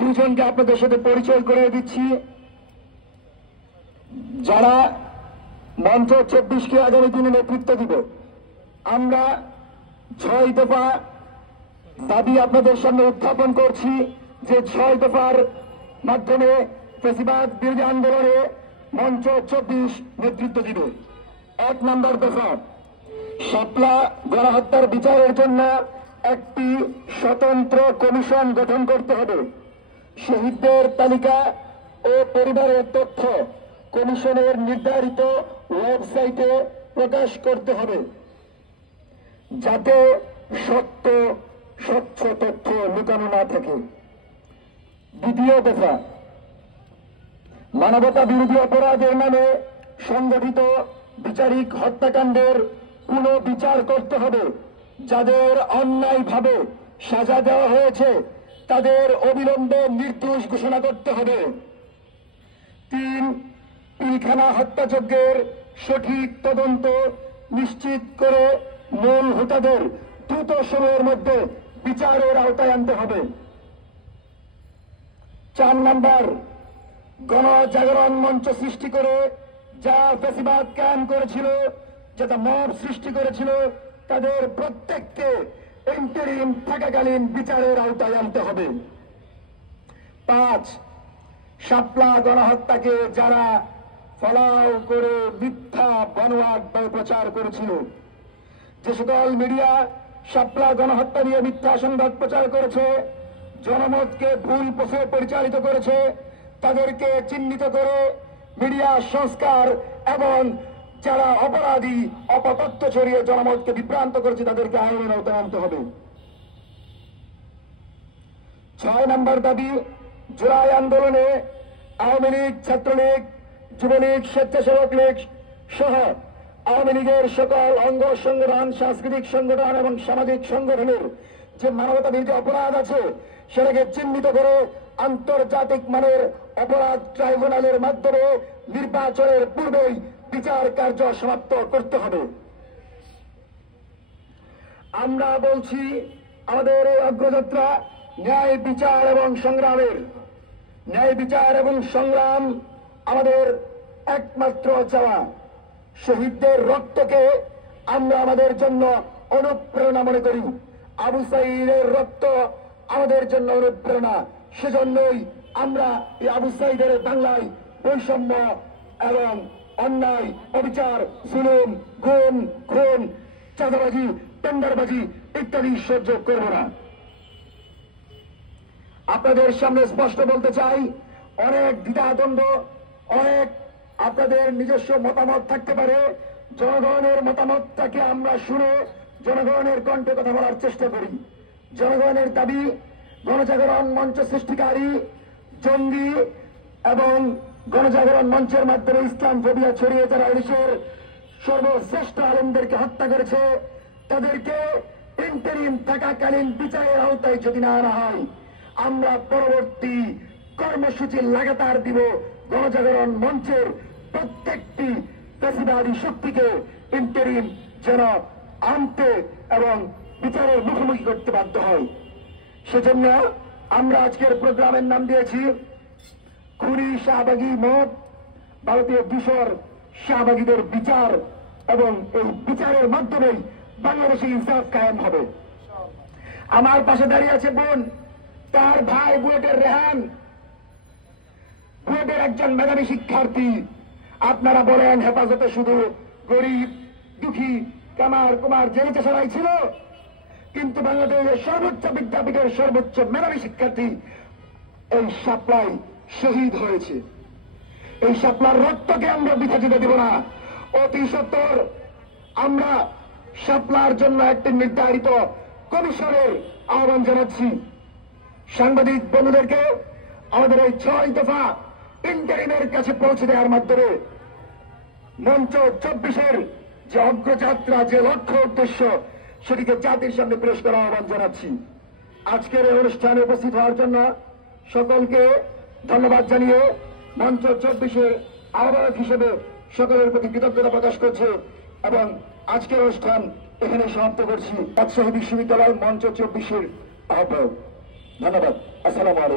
দুজনকে আপনাদের সাথে পরিচয় করে দিচ্ছি, যারা মঞ্চ 24কে আগামী দিনে নেতৃত্ব দিবে। আমরা 6 দফা দাবি আপনাদের সামনে উত্থাপন করছি, যে 6 দফার মাধ্যমে ফ্যাসিবাদ বিরোধী আন্দোলনে মঞ্চ 24 নেতৃত্ব দিবে। 1 নম্বর দফা, শাপলা গণহত্যার বিচারের জন্য একটি স্বতন্ত্র কমিশন গঠন করতে হবে। শহীদদের তালিকা ও পরিবারের তথ্য কমিশনের নির্ধারিত ওয়েবসাইটে প্রকাশ করতে হবে, যাতে স্বচ্ছ তথ্য লুকানো না থাকে। 2 দফা, মানবতা বিরোধী অপরাধের নামে সংগঠিত বিচারিক হত্যাকাণ্ডের পুনঃবিচার করতে হবে। যাদের অন্যায়ভাবে সাজা দেওয়া হয়েছে তাদের অবিলম্বে নির্দোষ ঘোষণা করতে হবে। 3, পিলখানা হত্যাযজ্ঞের সঠিক তদন্ত নিশ্চিত করে মূল হোতাদের দ্রুত সময়ের মধ্যে বিচারের আওতায় আনতে হবে। 4 নম্বর, গণজাগরণ মঞ্চ সৃষ্টি করে যা ফ্যাসিবাদ কায়েম করেছিল, যারা মব সৃষ্টি করেছিল, তাদের প্রত্যেককে ইন্টারিম থাকাকালীন বিচারের আওতায় আনতে হবে। 5, শাপলা গণহত্যাকে যারা ফলাও করে মিথ্যা বানোয়াট প্রচার করেছিল, যে সকল মিডিয়া শাপলা গণহত্যা নিয়ে মিথ্যা সংবাদ প্রচার করেছে, জনমতকে ভুল পথে পরিচালিত করেছে, তাদেরকে চিহ্নিত করে মিডিয়া সংস্কার এবং যারা অপরাধী অপতথ্য ছড়িয়ে জনমতকে বিভ্রান্ত করেছে তাদেরকে আইনের আওতায় আনতে হবে। 6 নম্বর দাবি, জুলাই আন্দোলনে আওয়ামী লীগ, ছাত্রলীগ, যুবলীগ, স্বেচ্ছাসেবক লীগ সহ আওয়ামী লীগের সকল অঙ্গ সংগঠন, সাংস্কৃতিক সংগঠন এবং সামাজিক সংগঠনের যে মানবতা বিরোধী অপরাধ আছে সেটাকে চিহ্নিত করে আন্তর্জাতিক মানের অপরাধ ট্রাইব্যুনালের মাধ্যমে নির্বাচনের পূর্বেই বিচার কার্য সমাপ্ত করতে হবে। আমরা বলছি, আমাদের এই অগ্রযাত্রা ন্যায় বিচার এবং সংগ্রামের। ন্যায় বিচার এবং সংগ্রাম আমাদের একমাত্র চাওয়া। শহীদদের রক্তকে আমরা আমাদের জন্য অনুপ্রেরণা মনে করি। আবু সাঈদের রক্ত আমাদের জন্য অনুপ্রেরণা। সেজন্যই আমরা এই আবু সাঈদের বাংলায় বৈষম্য এবং অন্যায়, অবিচার, জুলুম, গুম, খুন, চাঁদাবাজি, টেন্ডারবাজি ইত্যাদি সহ্য করব না। আপনাদের সামনে স্পষ্ট বলতে চাই, অনেক দ্বিধাদ্বন্দ্ব, অনেক আপনাদের নিজস্ব মতামত থাকতে পারে। জনগণের মতামতটাকে আমরা শুনে জনগণের কণ্ঠে কথা বলার চেষ্টা করি। জনগণের দাবি, গণজাগরণ মঞ্চ সৃষ্টিকারী জঙ্গি এবং গণজাগরণ মঞ্চের মাধ্যমে ইসলাম ফোবিয়া ছড়িয়ে যারা দেশের সর্বশ্রেষ্ঠ আলেমদেরকে হত্যা করেছে, তাদেরকে ইন্টারিম থাকাকালীন বিচারের আওতায় যদি না আনা হয়, আমরা পরবর্তী কর্মসূচি লাগাতার দিব। গণজাগরণ মঞ্চের প্রত্যেকটি ফ্যাসিবাদী শক্তিকে ইন্টারিম যেন আনতে এবং বিচারের মুখোমুখি করতে বাধ্য হয়। সেজন্য আমরা আজকের প্রোগ্রামের নাম দিয়েছি খুনি শাহবাগী মত, ভারতীয় দূষর শাহবাগীদের বিচার, এবং এই বিচারের মাধ্যমেই বাংলাদেশে ইনসাফ কায়েম হবে। আমার পাশে দাঁড়িয়ে আছে বোন, তার ভাই বুয়েটের রেহান, বুয়েটের একজন মেধাবী শিক্ষার্থী। আপনারা বলেন হেফাজতে শুধু গরিব, দুঃখী, কামার কুমার জেলে চাষারাই ছিল, কিন্তু বাংলাদেশের সর্বোচ্চ বিদ্যাপীঠের সর্বোচ্চ মেধাবী শিক্ষার্থী এই শাপলায় শহীদ হয়েছে। এই শাপলার রক্তকে আমরা বৃথা যেতে দেব না। অতি সত্বর আমরা শাপলার জন্য একটি নির্ধারিত কমিশনের আহ্বান জানাচ্ছি। সাংবাদিক বন্ধুদেরকে আমাদের এই 6 দফা ইন্টারিমের কাছে পৌঁছে দেওয়ার মাধ্যমে মঞ্চ 24-এর যে অগ্রযাত্রা, যে লক্ষ্য উদ্দেশ্য, সেটিকে জাতির সামনে পেশ করার আহ্বান জানাচ্ছি। আজকের এই অনুষ্ঠানে উপস্থিত হওয়ার জন্য সকলকে ধন্যবাদ জানিয়ে মঞ্চ 24-এর আহ্বায়ক হিসেবে সকলের প্রতি কৃতজ্ঞতা প্রকাশ করছে এবং আজকের অনুষ্ঠান এখানে সমাপ্ত করছি। রাজশাহী বিশ্ববিদ্যালয় মঞ্চ 24-এর আহ্বায়ক। ধন্যবাদ। আসসালামু আলাইকুম।